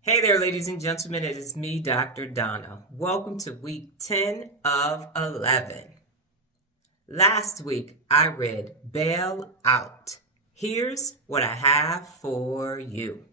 Hey there, ladies and gentlemen. It is me, Dr. Donna. Welcome to week 10 of 11. Last week, I read Bailout. Here's what I have for you.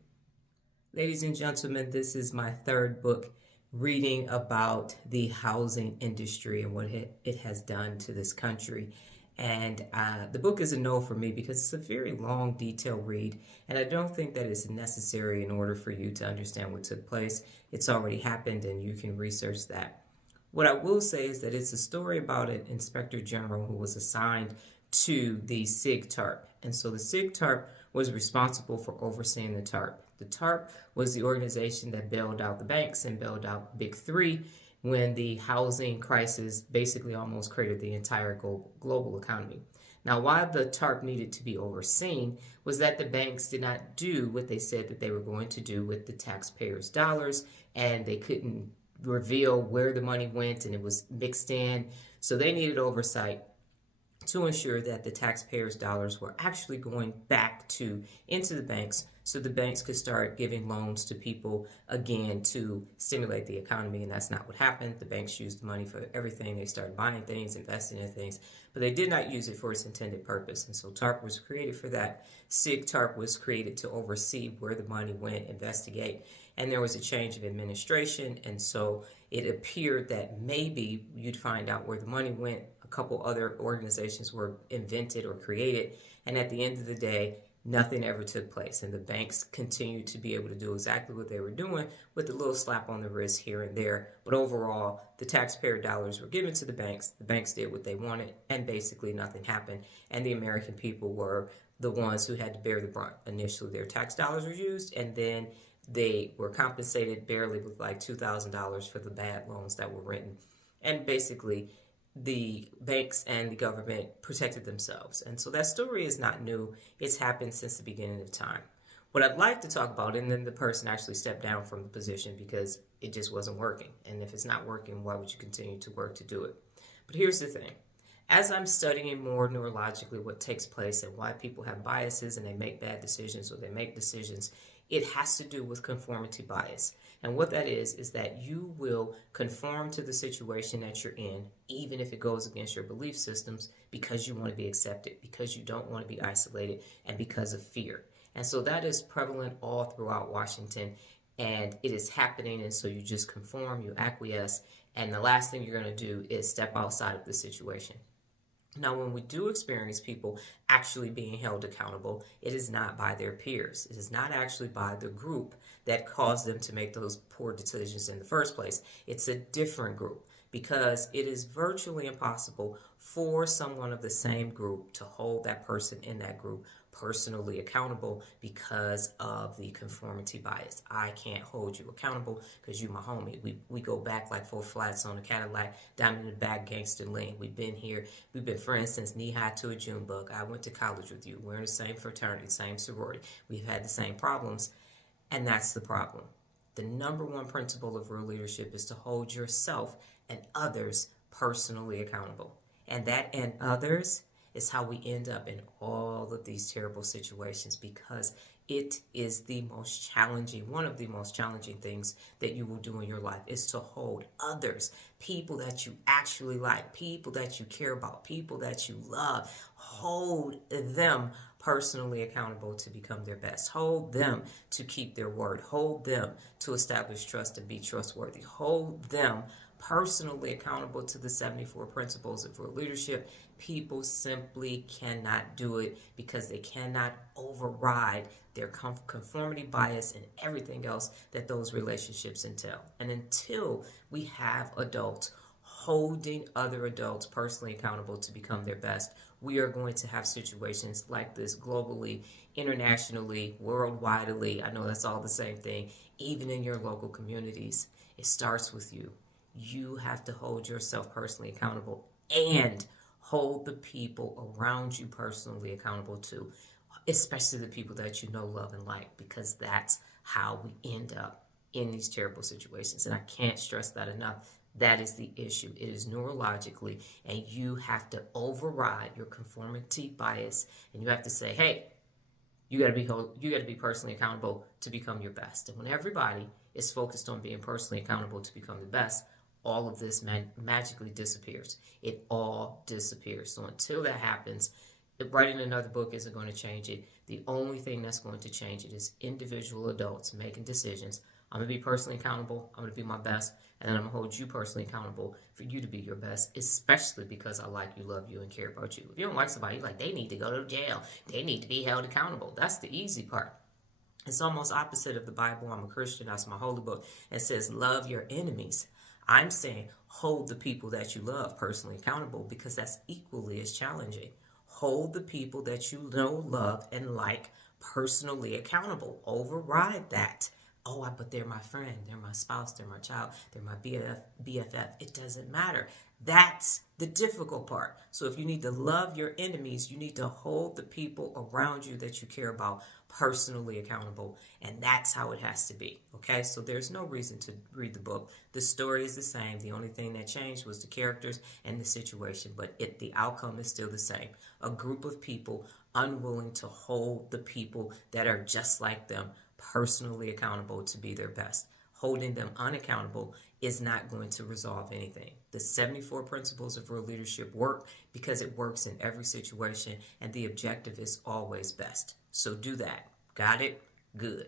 Ladies and gentlemen, this is my third book reading about the housing industry and what it has done to this country. And the book is a no for me because it's a very long, detailed read, and I don't think that it's necessary in order for you to understand what took place. It's already happened, and you can research that. What I will say is that it's a story about an inspector general who was assigned to the SIG TARP. And so the SIG TARP was responsible for overseeing the TARP. The TARP was the organization that bailed out the banks and bailed out the Big Three when the housing crisis basically almost created the entire global economy. Now, why the TARP needed to be overseen was that the banks did not do what they said that they were going to do with the taxpayers' dollars, and they couldn't reveal where the money went and it was mixed in. So they needed oversight to ensure that the taxpayers' dollars were actually going back into the banks so the banks could start giving loans to people again to stimulate the economy. And that's not what happened. The banks used the money for everything. They started buying things, investing in things, but they did not use it for its intended purpose. And so TARP was created for that. SIG TARP was created to oversee where the money went, investigate. And there was a change of administration, and so it appeared that maybe you'd find out where the money went. A couple other organizations were invented or created, and at the end of the day, nothing ever took place. And the banks continued to be able to do exactly what they were doing with a little slap on the wrist here and there. But overall, the taxpayer dollars were given to the banks did what they wanted, and basically nothing happened. And the American people were the ones who had to bear the brunt. Initially, their tax dollars were used, and then they were compensated barely with like $2,000 for the bad loans that were written. And basically, the banks and the government protected themselves. And so that story is not new. It's happened since the beginning of time. What I'd like to talk about, and then the person actually stepped down from the position because it just wasn't working. And if it's not working, why would you continue to work to do it? But here's the thing. As I'm studying more neurologically what takes place and why people have biases and they make bad decisions or they make decisions, it has to do with conformity bias. And what that is that you will conform to the situation that you're in, even if it goes against your belief systems, because you want to be accepted, because you don't want to be isolated, and because of fear. And so that is prevalent all throughout Washington, and it is happening, and so you just conform, you acquiesce, and the last thing you're going to do is step outside of the situation. Now, when we do experience people actually being held accountable, it is not by their peers. It is not actually by the group that caused them to make those poor decisions in the first place. It's a different group, because it is virtually impossible for someone of the same group to hold that person in that group personally accountable because of the conformity bias. I can't hold you accountable because you my homie. We go back like four flats on a Cadillac, down in the back, gangster lane. We've been here. We've been friends since knee high to a June bug. I went to college with you. We're in the same fraternity, same sorority. We've had the same problems, and that's the problem. The number one principle of real leadership is to hold yourself and others personally accountable. And that and others is how we end up in all of these terrible situations, because it is the most challenging, one of the most challenging things that you will do in your life is to hold others, people that you actually like, people that you care about, people that you love, hold them personally accountable to become their best. Hold them to keep their word. Hold them to establish trust and be trustworthy. Hold them personally accountable to the 74 principles of real leadership. People simply cannot do it because they cannot override their conformity bias and everything else that those relationships entail. And until we have adults holding other adults personally accountable to become their best, we are going to have situations like this globally, internationally, worldwidely. I know that's all the same thing, even in your local communities. It starts with you. You have to hold yourself personally accountable and hold the people around you personally accountable too, especially the people that you know, love, and like, because that's how we end up in these terrible situations. And I can't stress that enough. That is the issue. It is neurologically, and you have to override your conformity bias, and you have to say, hey, You got to be personally accountable to become your best. And when everybody is focused on being personally accountable to become the best, all of this magically disappears. It all disappears. So until that happens, writing another book isn't going to change it. The only thing that's going to change it is individual adults making decisions. I'm going to be personally accountable. I'm going to be my best. And then I'm going to hold you personally accountable for you to be your best, especially because I like you, love you, and care about you. If you don't like somebody, you're like, they need to go to jail. They need to be held accountable. That's the easy part. It's almost opposite of the Bible. I'm a Christian. That's my holy book. It says, love your enemies. I'm saying hold the people that you love personally accountable, because that's equally as challenging. Hold the people that you know, love, and like personally accountable. Override that. Oh, but they're my friend, they're my spouse, they're my child, they're my BFF. It doesn't matter. That's the difficult part. So if you need to love your enemies, you need to hold the people around you that you care about personally accountable. And that's how it has to be. Okay, so there's no reason to read the book. The story is the same. The only thing that changed was the characters and the situation, but the outcome is still the same. A group of people unwilling to hold the people that are just like them personally accountable to be their best. Holding them unaccountable is not going to resolve anything. The 74 principles of real leadership work because it works in every situation, and the objective is always best. So do that. Got it? Good.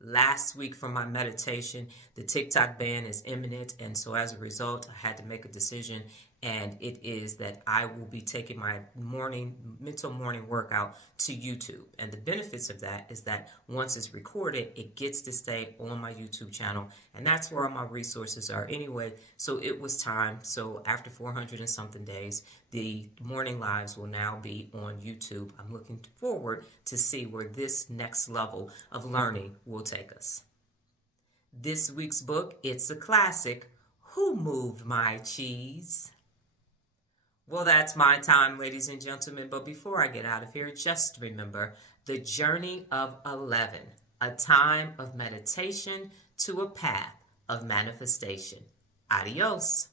Last week for my meditation, the TikTok ban is imminent, and so as a result, I had to make a decision, and it is that I will be taking my mental morning workout to YouTube. And the benefits of that is that once it's recorded, it gets to stay on my YouTube channel, and that's where all my resources are anyway. So it was time. So after 400 and something days, the morning lives will now be on YouTube. I'm looking forward to see where this next level of learning will take us. This week's book, it's a classic. Who Moved My Cheese? Well, that's my time, ladies and gentlemen. But before I get out of here, just remember the journey of 11, a time of meditation to a path of manifestation. Adios.